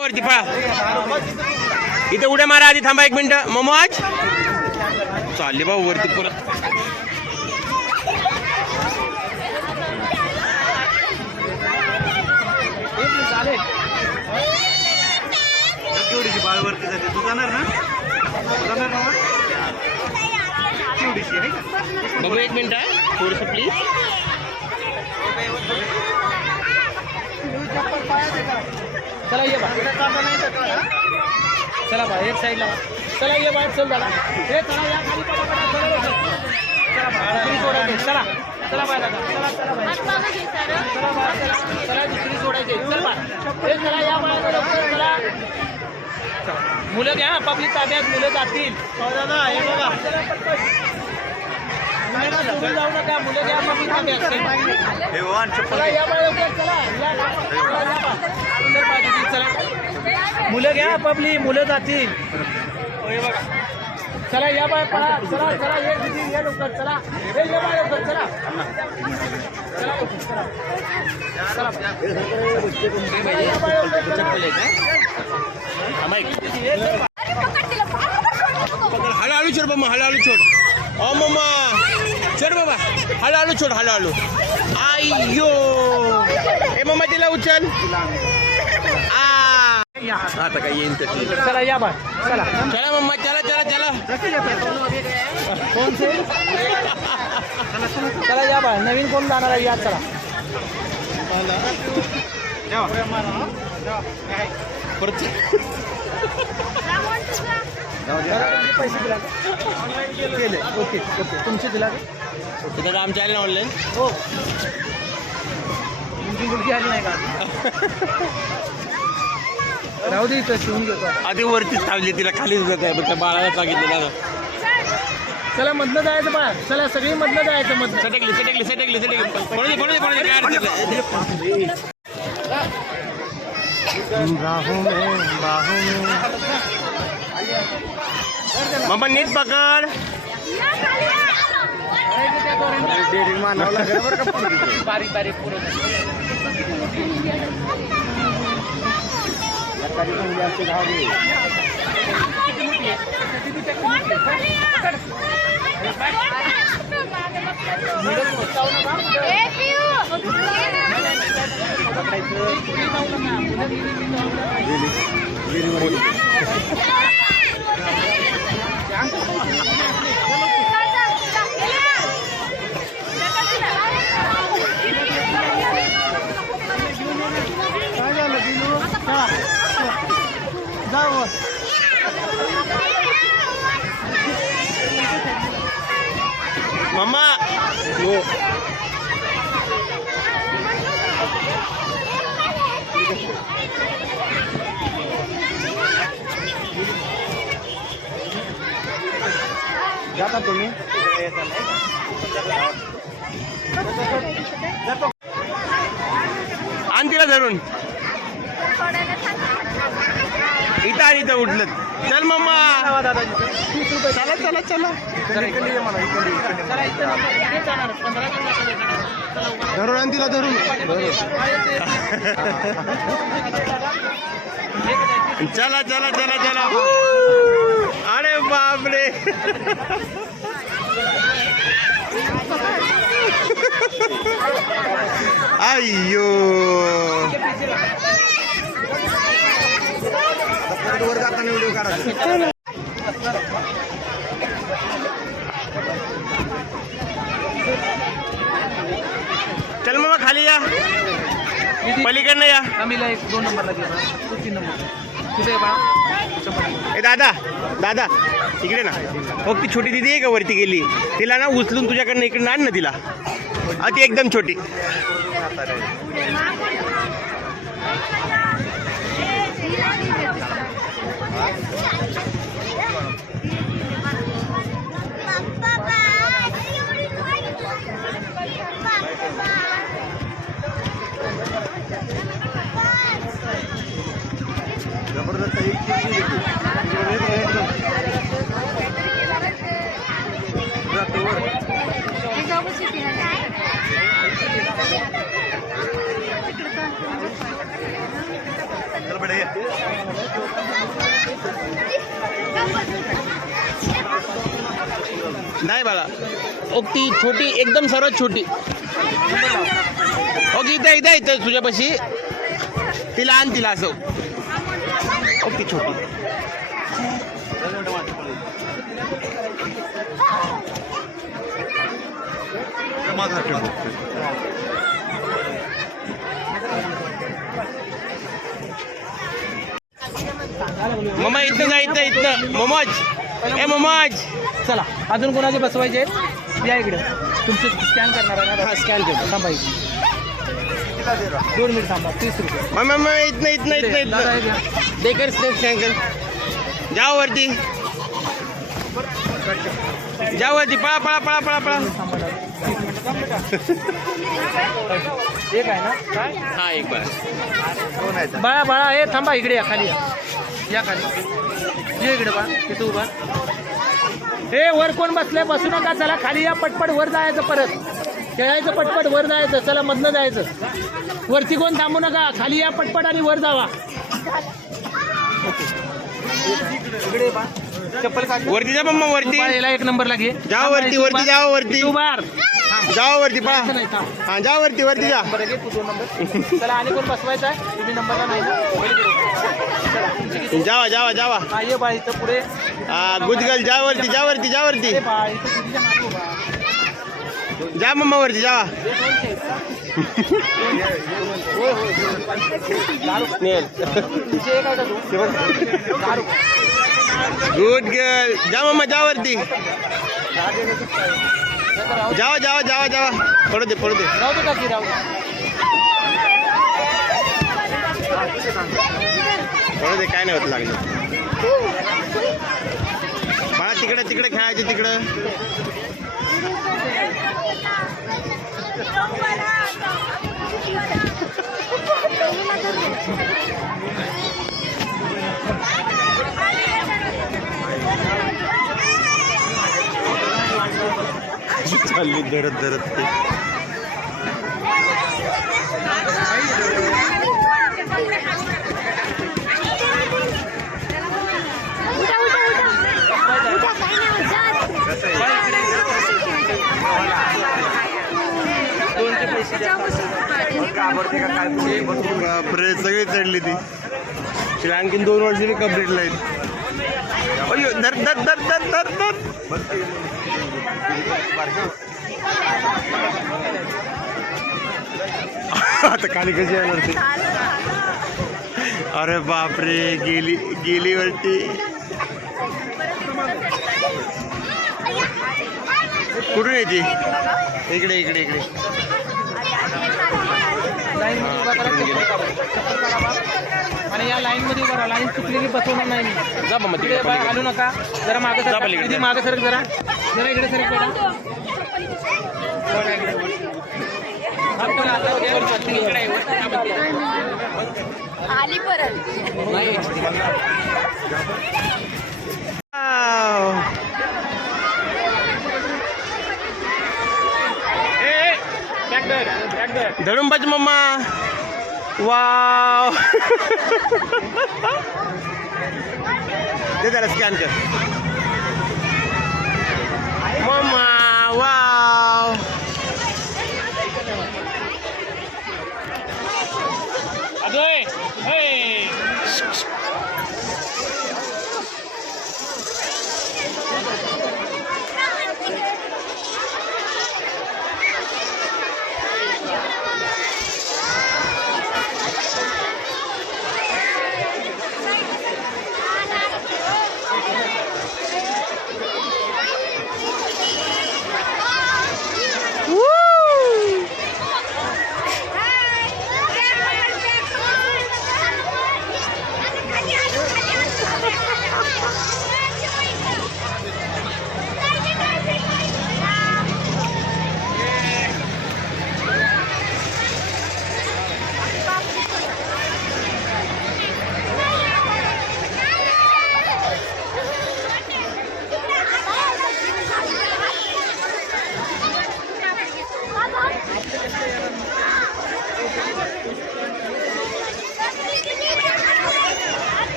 वरती पळा इथे उड्या मारा आधी थांबा 1 मिनिट मोमोज चालले भाऊ वरती परत केवढीची बाळ वरती जाते तू जाणार ना केवढीची आहे का बघू 1 मिनिट थोडस प्लीज चला ये बा चला बा एक साईडला चला ये बा चल दादा हे चला या खाली पटापटा चला बा दुसरी सोडायची चला चला बा दादा चला चला बा चला बा चला दुसरी सोडायची चल बा हे चला या बा लवकर चला मुलं घ्या पब्लिक ताब्यात मुलं जातील दादा हे बघा जाऊ नका मुलं घ्या पब्लिक ताब्यात चला या बा लवकर चला चला मुलं घ्या पब्लिक मुलं जातील चला या बाय पळा चला चला ये दीदी ये लवकर चला हे ये बाय लवकर चला चला चला हळूहळू छोड बाबा हळूहळू छोड ओ मम्मा छोड बाबा हळूहळू छोड हळूहळू आयो ए मम्मा तिला उचल आता काय येईन तशी चला या बाय चला चला मम्मा चला चला चला कोण से चला या बाय नवीन कोण जाणार आहे या चला परत पैसे दिला गेले ओके ओके तुमचे दिला तिथं काम चालेल ना ऑनलाईन हो तुमची मुलगी आली नाही का राहू दे इथं शिवून घेतो आधी वरतीच थांबली तिला खालीच जात आहे त्या बाळाला सांगितलं ना चला मधनं जायचं बा चला सगळी मधनं जायचं मधनं सटकली सटकली सटकली सटकली पळू दे काय अडचण मम्मा नीट पकड बारीक बारीक पुरं मम्मा हो जाता तुम्ही आण तिला धरून इथं आणि इथं उठलं चल मम्मा चला चला चला धरून आण तिला धरून चला चला चला चला अरे बापरे अय्यो वर जाताना व्हिडिओ काढा चल मग खाली या पलीकडनं या आम्हीला 1-2 नंबरला गेला 3 नंबर कुठे बा ए दादा दादा इकडे ना मग ती छोटी दिदी आहे का वरती गेली तिला ना उचलून तुझ्याकडनं इकडे आण ना तिला ती एकदम छोटी चल बड़े नाही बाळा ओके छोटी एकदम सर्वात छोटी ओके इथं इथं तुझ्यापाशी तिला आण तिला असं ओके छोटी मम्मा इथं जा इथं मोमोज ए मोमोज चला अजून कोणाचे बसवायचे आहेत या इकडे तुमचे स्कॅन करणार आहे ना हा स्कॅन कर थांबा इथे 2 मिनिट थांबा 30 रुपये मम्मा इथं देकर स्कॅन कर जाओ वरती पळा पळा पळा पळा पळा एक आहे ना काय हा एक बाळा बाळा बाळा हे थांबा इकडे या खाली या खाली ये इकडे बा तिथं उभा हे वर कोण बसले बसू नका चला खाली या पटपट वर जायचं परत खेळायचं पटपट वर जायचं चला मधनं जायचं वरती कोण थांबू नका खाली या पटपट आणि वर जावा इकडे बा चप्पल काढ वरती जा मम्मा वरती याला 1 नंबरला घे जाओ वरती जाओ वरती उभार जाओ वरती पळा नाही थांब हा जा वरती जा नंबर घे तू 2 नंबर चला आणि कोण बसवायचा आहे तुम्ही नंबरला नाही जावा हा ये बा इथं पुढे हा गुजगल जा वरती ए बा इथं तुझ्या मागे उभा जा मम्मा वरती जावा नेल तुझे एक आहे का तू गुड गर्ल जा मम्मा जा वरती जावा पडू दे राहू दे का की राहू दे काय नाही होत लागलं बाळा तिकडे खेळायचे तिकडं चालली धरत ते बापरे सगळी चढली ती तिला आणखीन 2 वर्षांनी कम्प्लीट लाईन अयो धर आता खाली कशी आहे वरती अरे बापरे गेली वरती कुठून येते इकडे लाईन मध्ये उभा करा चप्पल काढा. आणि या लाईन मध्ये उभा राहा लाईन चुकलेली बसवणार नाही मी जा मम्मा तिकडे बाय घालू नका जरा मागे जा सरका पलीकडे. किती मागे सरक जरा इकडे सरक बेटा आली परत धरून पाहिजे मम्मा वाव दे त्याला स्कॅन कर मम्मा वाव अजय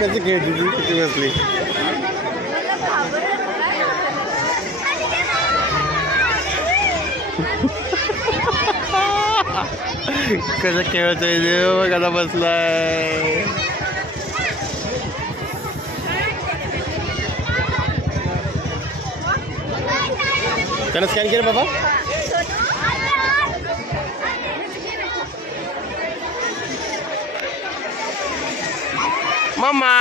कशी खेळते ती किती बसली कसं खेळतोय देव कसा बसलाय त्यानं स्कॅन केलं बाबा मम्मा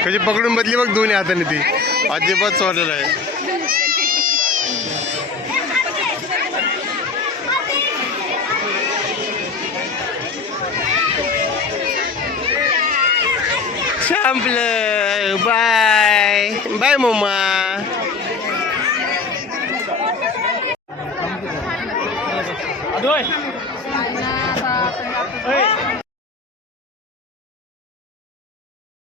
कशी पकडून बदली बघ दोन्ही हाताने ती अजिबात सोडलेलं आहे संपलं बाय बाय मम्मा अदोय